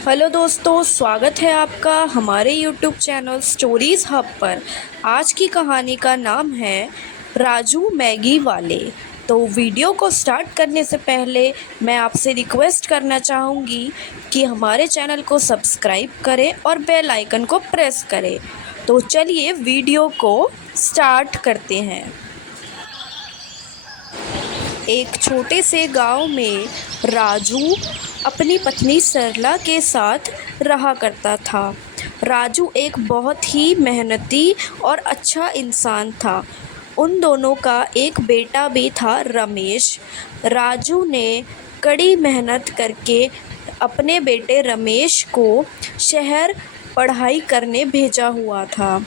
Hello दोस्तों, स्वागत है आपका हमारे यूट्यूब चैनल स्टोरीज़ हब पर। आज की कहानी का नाम है राजू मैगी वाले। तो वीडियो को स्टार्ट करने से पहले मैं आपसे रिक्वेस्ट करना चाहूँगी कि हमारे चैनल को सब्सक्राइब करें और बेल आइकन को प्रेस करें। तो चलिए वीडियो को स्टार्ट करते हैं। एक छोटे से गांव में राजू अपनी पत्नी सरला के साथ रहा करता था। राजू एक बहुत ही मेहनती और अच्छा इंसान था। उन दोनों का एक बेटा भी था, रमेश। राजू ने कड़ी मेहनत करके अपने बेटे रमेश को शहर पढ़ाई करने भेजा हुआ था।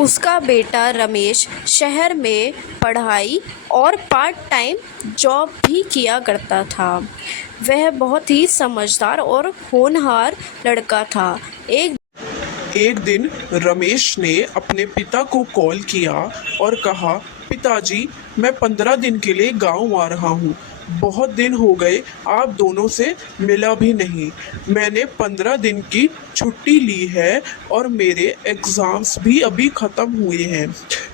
उसका बेटा रमेश शहर में पढ़ाई और पार्ट टाइम जॉब भी किया करता था। वह बहुत ही समझदार और होनहार लड़का था। एक दिन रमेश ने अपने पिता को कॉल किया और कहा, पिताजी, मैं 15 दिन के लिए गांव आ रहा हूं। बहुत दिन हो गए आप दोनों से मिला भी नहीं। मैंने 15 दिन की छुट्टी ली है और मेरे एग्ज़ाम्स भी अभी ख़त्म हुए हैं,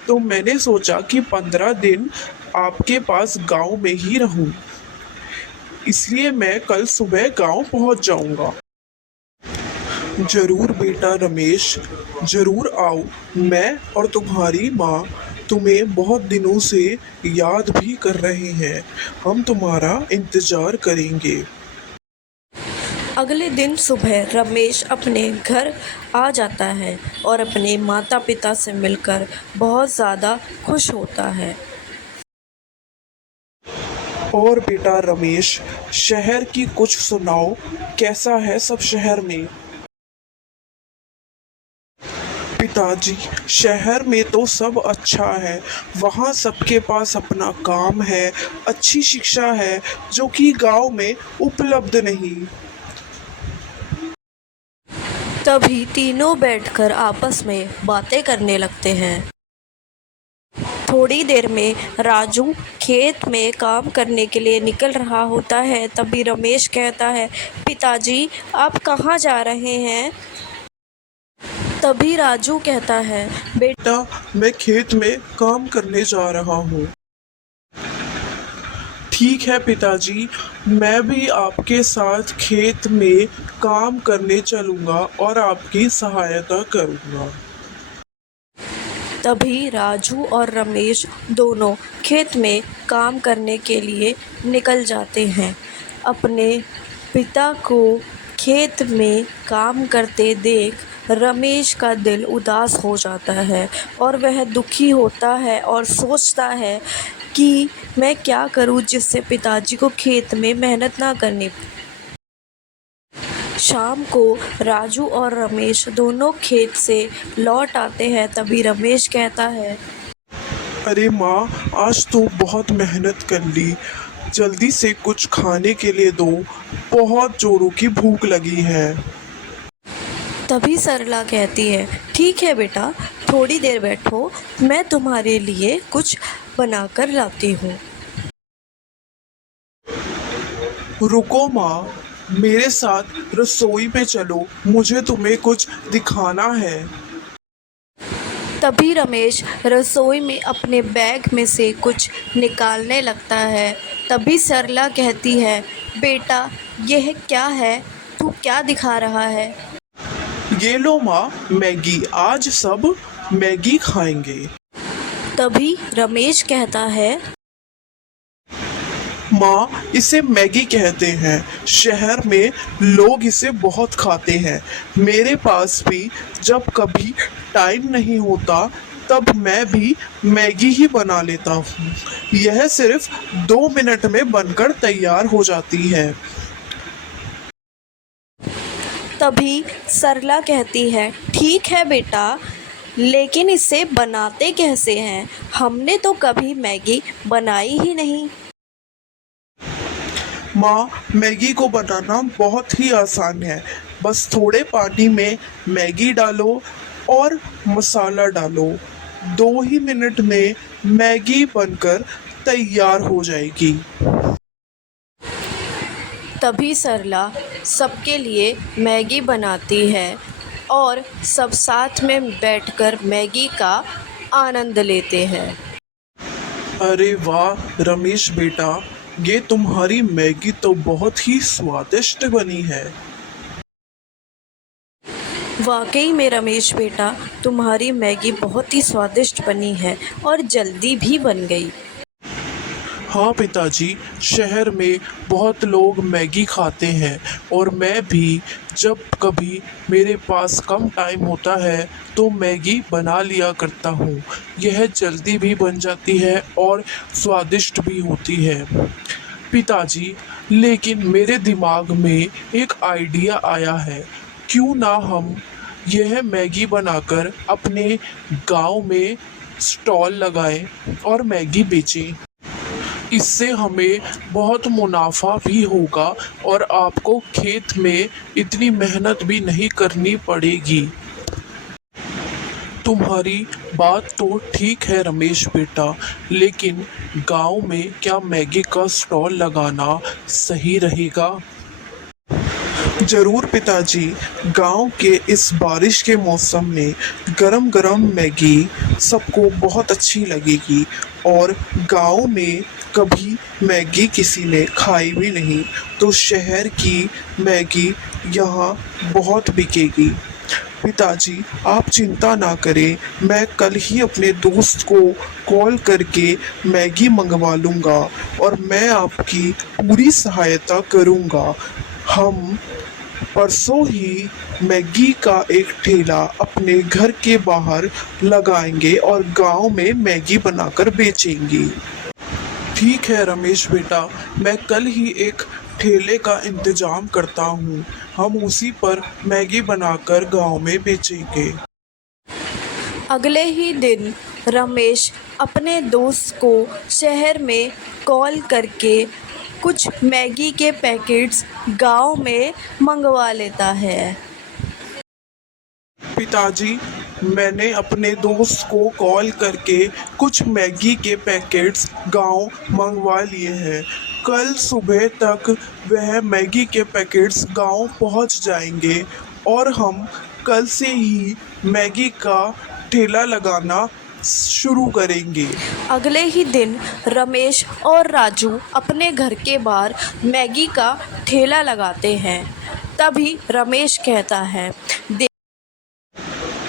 तो मैंने सोचा कि 15 दिन आपके पास गांव में ही रहूं। इसलिए मैं कल सुबह गांव पहुंच जाऊंगा। जरूर बेटा रमेश, जरूर आओ। मैं और तुम्हारी माँ तुम्हें बहुत दिनों से याद भी कर रहे हैं। हम तुम्हारा इंतज़ार करेंगे। अगले दिन सुबह रमेश अपने घर आ जाता है और अपने माता पिता से मिलकर बहुत ज़्यादा खुश होता है। और बेटा रमेश, शहर की कुछ सुनाओ, कैसा है सब शहर में? पिताजी, शहर में तो सब अच्छा है। वहाँ सबके पास अपना काम है, अच्छी शिक्षा है, जो कि गांव में उपलब्ध नहीं। तभी तीनों बैठकर आपस में बातें करने लगते हैं। थोड़ी देर में राजू खेत में काम करने के लिए निकल रहा होता है। तभी रमेश कहता है, पिताजी, आप कहाँ जा रहे हैं? तभी राजू कहता है, बेटा, मैं खेत में काम करने जा रहा हूँ। ठीक है पिताजी, मैं भी आपके साथ खेत में काम करने चलूँगा और आपकी सहायता करूँगा। तभी राजू और रमेश दोनों खेत में काम करने के लिए निकल जाते हैं। अपने पिता को खेत में काम करते देख रमेश का दिल उदास हो जाता है और वह दुखी होता है और सोचता है कि मैं क्या करूं जिससे पिताजी को खेत में मेहनत ना करनी। शाम को राजू और रमेश दोनों खेत से लौट आते हैं। तभी रमेश कहता है, अरे माँ, आज तो बहुत मेहनत कर ली। जल्दी से कुछ खाने के लिए दो, बहुत जोरों की भूख लगी है। तभी सरला कहती है, ठीक है बेटा, थोड़ी देर बैठो, मैं तुम्हारे लिए कुछ बनाकर लाती हूँ। रुको माँ, मेरे साथ रसोई में चलो, मुझे तुम्हें कुछ दिखाना है। तभी रमेश रसोई में अपने बैग में से कुछ निकालने लगता है। तभी सरला कहती है, बेटा, यह क्या है? तू क्या दिखा रहा है? ये लो माँ, मैगी। आज सब मैगी खाएंगे। तभी रमेश कहता है, माँ, इसे मैगी कहते हैं। शहर में लोग इसे बहुत खाते हैं। मेरे पास भी जब कभी टाइम नहीं होता तब मैं भी मैगी ही बना लेता हूँ। यह सिर्फ 2 मिनट में बनकर तैयार हो जाती है। तभी सरला कहती है, ठीक है बेटा, लेकिन इसे बनाते कैसे हैं? हमने तो कभी मैगी बनाई ही नहीं। माँ, मैगी को बनाना बहुत ही आसान है। बस थोड़े पानी में मैगी डालो और मसाला डालो। 2 ही मिनट में मैगी बनकर तैयार हो जाएगी। तभी सरला सबके लिए मैगी बनाती है और सब साथ में बैठकर मैगी का आनंद लेते हैं। अरे वाह रमेश बेटा, ये तुम्हारी मैगी तो बहुत ही स्वादिष्ट बनी है। वाकई में रमेश बेटा, तुम्हारी मैगी बहुत ही स्वादिष्ट बनी है और जल्दी भी बन गई। हाँ पिताजी, शहर में बहुत लोग मैगी खाते हैं और मैं भी जब कभी मेरे पास कम टाइम होता है तो मैगी बना लिया करता हूँ। यह जल्दी भी बन जाती है और स्वादिष्ट भी होती है। पिताजी, लेकिन मेरे दिमाग में एक आइडिया आया है, क्यों ना हम यह मैगी बनाकर अपने गांव में स्टॉल लगाएं और मैगी बेचें। इससे हमें बहुत मुनाफा भी होगा और आपको खेत में इतनी मेहनत भी नहीं करनी पड़ेगी। तुम्हारी बात तो ठीक है रमेश बेटा, लेकिन गांव में क्या मैगी का स्टॉल लगाना सही रहेगा? जरूर पिताजी, गांव के इस बारिश के मौसम में गरम गरम मैगी सबको बहुत अच्छी लगेगी और गांव में कभी मैगी किसी ने खाई भी नहीं, तो शहर की मैगी यहाँ बहुत बिकेगी। पिताजी, आप चिंता ना करें, मैं कल ही अपने दोस्त को कॉल करके मैगी मंगवा लूँगा और मैं आपकी पूरी सहायता करूँगा। हम परसों ही मैगी का एक ठेला अपने घर के बाहर लगाएंगे और गांव में मैगी बनाकर बेचेंगे। ठीक है रमेश बेटा, मैं कल ही एक ठेले का इंतजाम करता हूँ। हम उसी पर मैगी बनाकर गांव में बेचेंगे। अगले ही दिन रमेश अपने दोस्त को शहर में कॉल करके कुछ मैगी के पैकेट्स गांव में मंगवा लेता है। पिताजी, मैंने अपने दोस्त को कॉल करके कुछ मैगी के पैकेट्स गांव मंगवा लिए हैं। कल सुबह तक वह मैगी के पैकेट्स गांव पहुंच जाएंगे और हम कल से ही मैगी का ठेला लगाना शुरू करेंगे। अगले ही दिन रमेश और राजू अपने घर के बाहर मैगी का ठेला लगाते हैं। तभी रमेश कहता है,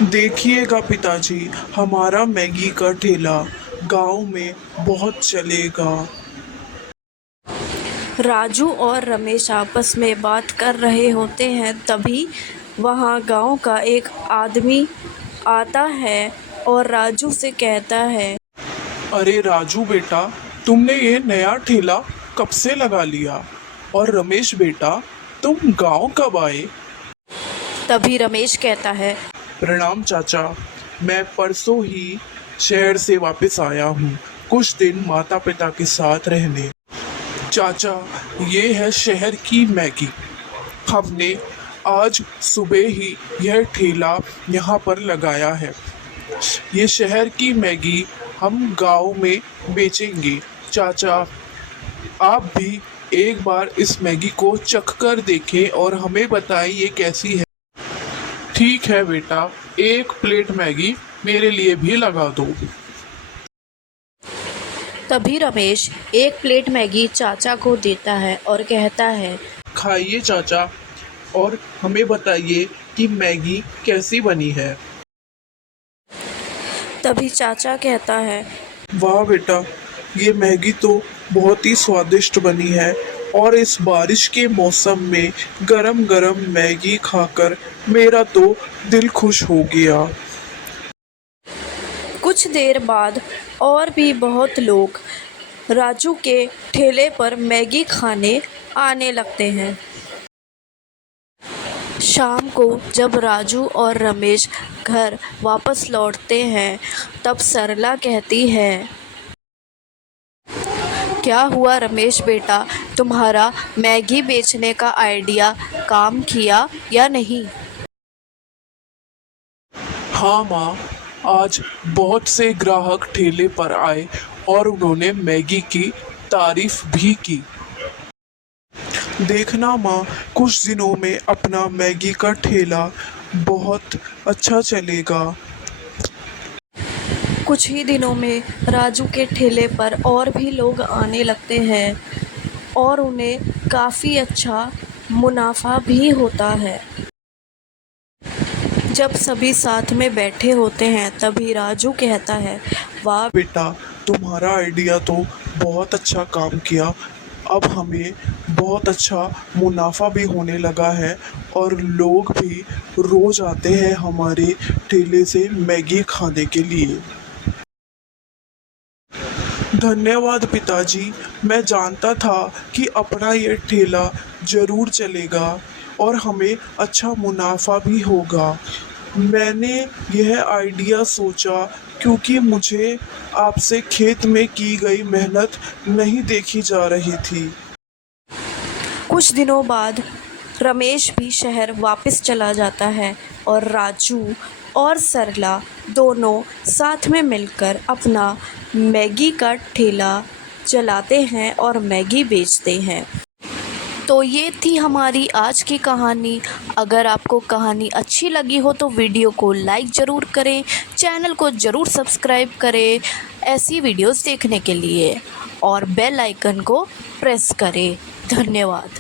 देखिएगा पिताजी, हमारा मैगी का ठेला गांव में बहुत चलेगा। राजू और रमेश आपस में बात कर रहे होते हैं। तभी वहाँ गांव का एक आदमी आता है और राजू से कहता है, अरे राजू बेटा, तुमने ये नया ठेला कब से लगा लिया? और रमेश बेटा, तुम गांव कब आए? तभी रमेश कहता है, प्रणाम चाचा, मैं परसों ही शहर से वापस आया हूँ, कुछ दिन माता पिता के साथ रहने। चाचा, ये है शहर की मैगी। हमने आज सुबह ही यह ठेला यहाँ पर लगाया है। ये शहर की मैगी हम गांव में बेचेंगे। चाचा, आप भी एक बार इस मैगी को चख कर देखें और हमें बताएं ये कैसी है। ठीक है बेटा, एक प्लेट मैगी मेरे लिए भी लगा दो। तभी रमेश एक प्लेट मैगी चाचा को देता है और कहता है, खाइए चाचा और हमें बताइए कि मैगी कैसी बनी है। तभी चाचा कहता है, वाह बेटा, ये मैगी तो बहुत ही स्वादिष्ट बनी है और इस बारिश के मौसम में गरम गरम मैगी खाकर मेरा तो दिल खुश हो गया। कुछ देर बाद और भी बहुत लोग राजू के ठेले पर मैगी खाने आने लगते हैं। शाम को जब राजू और रमेश घर वापस लौटते हैं, तब सरला कहती है, क्या हुआ रमेश बेटा, तुम्हारा मैगी बेचने का आइडिया काम किया या नहीं? हाँ माँ, आज बहुत से ग्राहक ठेले पर आए और उन्होंने मैगी की तारीफ भी की। देखना माँ, कुछ दिनों में अपना मैगी का ठेला बहुत अच्छा चलेगा। कुछ ही दिनों में राजू के ठेले पर और भी लोग आने लगते हैं और उन्हें काफ़ी अच्छा मुनाफा भी होता है। जब सभी साथ में बैठे होते हैं तभी राजू कहता है, वाह बेटा, तुम्हारा आइडिया तो बहुत अच्छा काम किया। अब हमें बहुत अच्छा मुनाफा भी होने लगा है और लोग भी रोज आते हैं हमारे ठेले से मैगी खाने के लिए। धन्यवाद पिताजी, मैं जानता था कि अपना ये ठेला ज़रूर चलेगा और हमें अच्छा मुनाफा भी होगा। मैंने यह आइडिया सोचा क्योंकि मुझे आपसे खेत में की गई मेहनत नहीं देखी जा रही थी। कुछ दिनों बाद रमेश भी शहर वापस चला जाता है और राजू और सरला दोनों साथ में मिलकर अपना मैगी का ठेला चलाते हैं और मैगी बेचते हैं। तो ये थी हमारी आज की कहानी। अगर आपको कहानी अच्छी लगी हो तो वीडियो को लाइक ज़रूर करें, चैनल को ज़रूर सब्सक्राइब करें ऐसी वीडियोस देखने के लिए और बेल आइकन को प्रेस करें। धन्यवाद।